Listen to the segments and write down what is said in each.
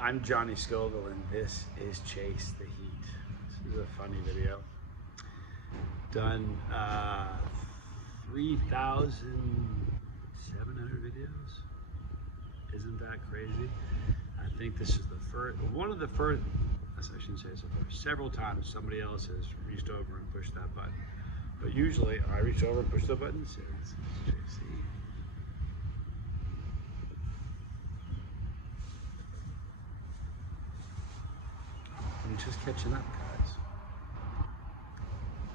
I'm Johnny Scoville, and this is Chase the Heat. This is a funny video. Done 3,700 videos. Isn't that crazy? I think this is the first, one of the first, I shouldn't say so far, several times somebody else has reached over and pushed that button. But usually I reach over and push the button. So it's Chase the Heat. I'm just catching up, guys.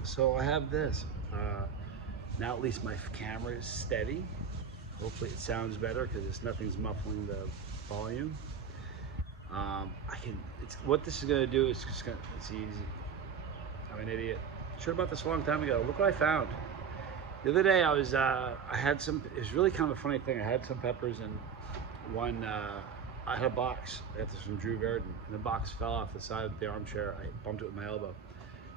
So I have this. Now at least my camera is steady. Hopefully it sounds better because nothing's muffling the volume. What this is gonna do is it's easy. I'm an idiot. Should have bought this a long time ago. Look what I found. The other day I had some, it was really kind of a funny thing. I had some peppers and one, I had a box. I got this from Drew Verdon, and the box fell off the side of the armchair. I bumped it with my elbow.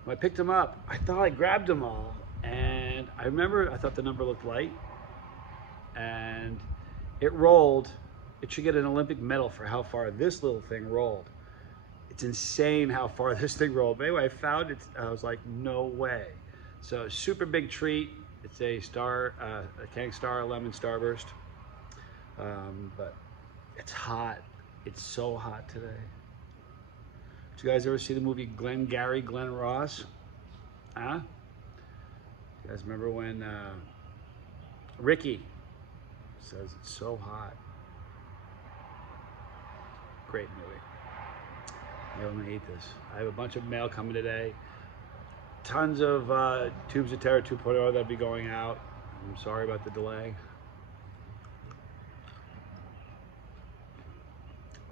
When I picked them up, I thought I grabbed them all, and I remember I thought the number looked light, and it rolled. It should get an Olympic medal for how far this little thing rolled. It's insane how far this thing rolled. But anyway, I found it. I was like, no way. So super big treat. It's a Kang Star Lemon Starburst, but it's hot. It's so hot today. Did you guys ever see the movie Glengarry Glen Ross? Huh? You guys remember when Ricky says it's so hot? Great movie. Yeah, I'm gonna eat this. I have a bunch of mail coming today. Tons of Tubes of Terror 2.0 that'll be going out. I'm sorry about the delay.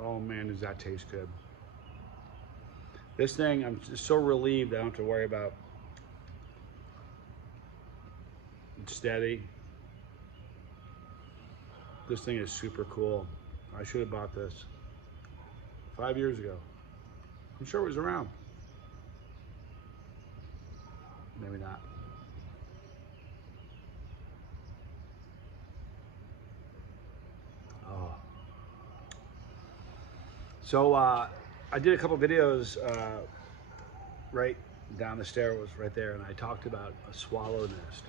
Oh man, does that taste good. This thing, I'm just so relieved I don't have to worry about. It's steady. This thing is super cool. I should have bought this 5 years ago. I'm sure it was around. Maybe not. Oh. So I did a couple videos right down the stair, was right there, and I talked about a swallow nest.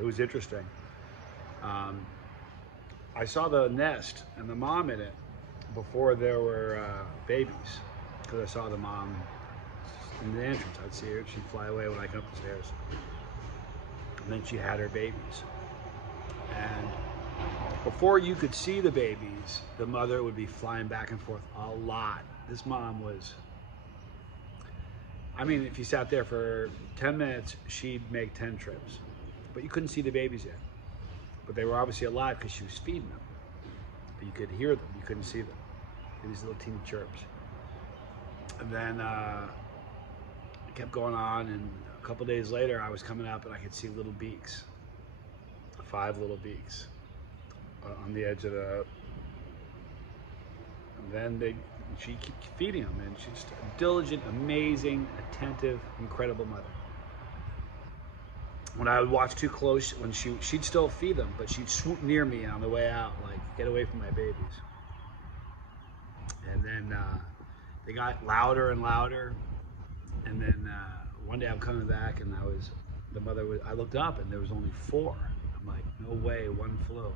It was interesting. I saw the nest and the mom in it before there were babies, because I saw the mom in the entrance. I'd see her, she'd fly away when I come up the stairs. And then she had her babies. And before you could see the babies, the mother would be flying back and forth a lot. This mom was, I mean, if you sat there for 10 minutes, she'd make 10 trips. But you couldn't see the babies yet. But they were obviously alive because she was feeding them. But you could hear them, you couldn't see them. These little teeny chirps. And then it kept going on, and a couple days later I was coming up and I could see little beaks. 5 little beaks on the edge of the, and then she kept feeding them, and she's just a diligent, amazing, attentive, incredible mother. When I would watch too close, when she'd still feed them, but she'd swoop near me on the way out, like, get away from my babies. And then they got louder and louder, and then one day I'm coming back, and I looked up and there was only 4. I'm like, no way, one flew.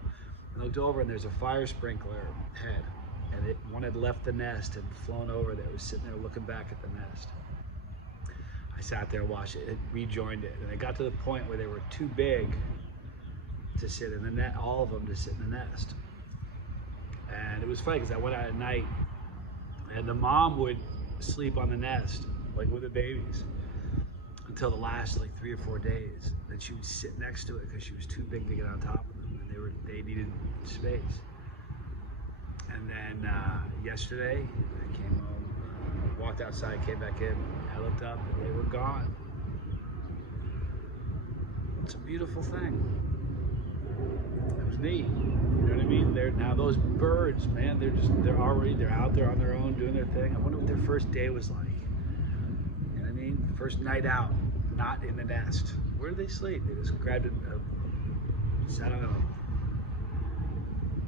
I looked over and there's a fire sprinkler head, and one had left the nest and flown over there. It was sitting there looking back at the nest. I sat there and watched it. It rejoined it, and it got to the point where they were too big to sit in the net, all of them to sit in the nest. And it was funny because I went out at night, and the mom would sleep on the nest, like with the babies, until the last like 3 or 4 days. Then she would sit next to it because she was too big to get on top of them, and they needed space. And then yesterday, I came home, walked outside, came back in, I looked up, and they were gone. It's a beautiful thing. It was neat. You know what I mean? Now those birds, man, they're out there on their own doing their thing. I wonder what their first day was like. You know what I mean? First night out, not in the nest. Where do they sleep? They just grabbed sat on a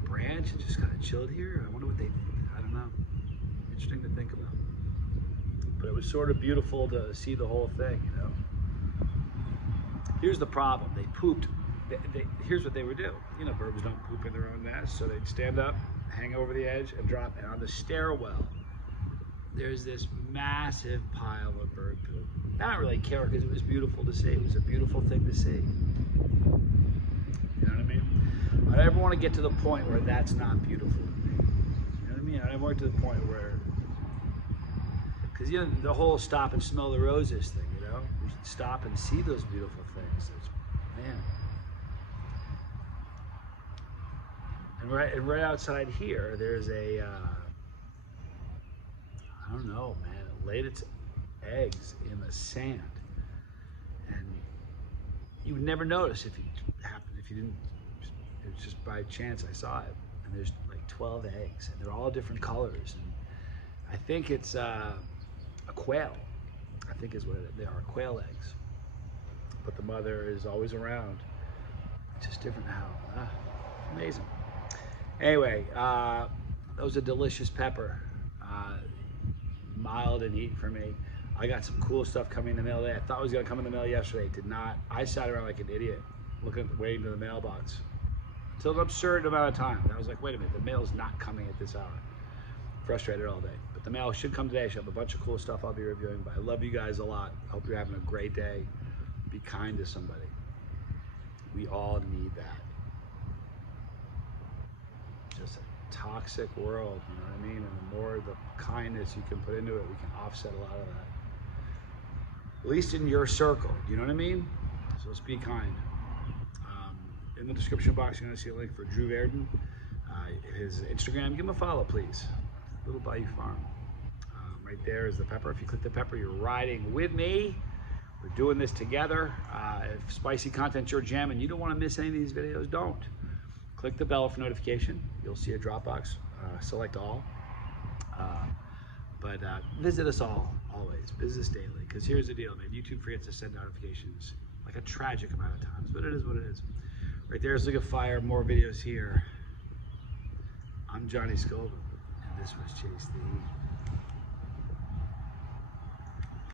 branch and just kind of chilled here. I wonder what they did. I don't know. was sort of beautiful to see the whole thing, you know. Here's the problem, they pooped. Here's what they would do. You know, birds don't poop in their own nest, so they'd stand up, hang over the edge, and drop. And on the stairwell, there's this massive pile of bird poop. I don't really care because it was beautiful to see. It was a beautiful thing to see. You know what I mean? I don't ever want to get to the point where that's not beautiful to me. You know what I mean? I don't want to get to the point where, because you know, the whole stop and smell the roses thing, you know? We should stop and see those beautiful things. Man. And right outside here, there's a, I don't know, man, it laid its eggs in the sand. And you would never notice if you didn't, it was just by chance I saw it. And there's like 12 eggs, and they're all different colors. And I think it's a quail, I think is what they are, quail eggs. But the mother is always around. It's just different how, amazing. Anyway, that was a delicious pepper. Mild and heat for me. I got some cool stuff coming in the mail today. I thought it was gonna come in the mail yesterday. It did not. I sat around like an idiot, waiting to the mailbox until an absurd amount of time. And I was like, wait a minute, the mail's not coming at this hour. Frustrated all day. But the mail should come today. I should have a bunch of cool stuff I'll be reviewing. But I love you guys a lot. I hope you're having a great day. Be kind to somebody. We all need that. Just a toxic world, you know what I mean? And the more the kindness you can put into it, we can offset a lot of that. At least in your circle, you know what I mean? So let's be kind. In the description box, you're gonna see a link for Drew Verdon, his Instagram. Give him a follow, please. Little Bayou Farm. Right there is the pepper. If you click the pepper, you're riding with me. We're doing this together. If spicy content's your jam and you don't want to miss any of these videos, don't. Click the bell for notification. You'll see a Dropbox. Select all. But visit us all, always. Visit us daily. Because here's the deal, man. YouTube forgets to send notifications like a tragic amount of times. But it is what it is. Right there's Look at Fire. More videos here. I'm Johnny Scoville, and this was Chase the Heat.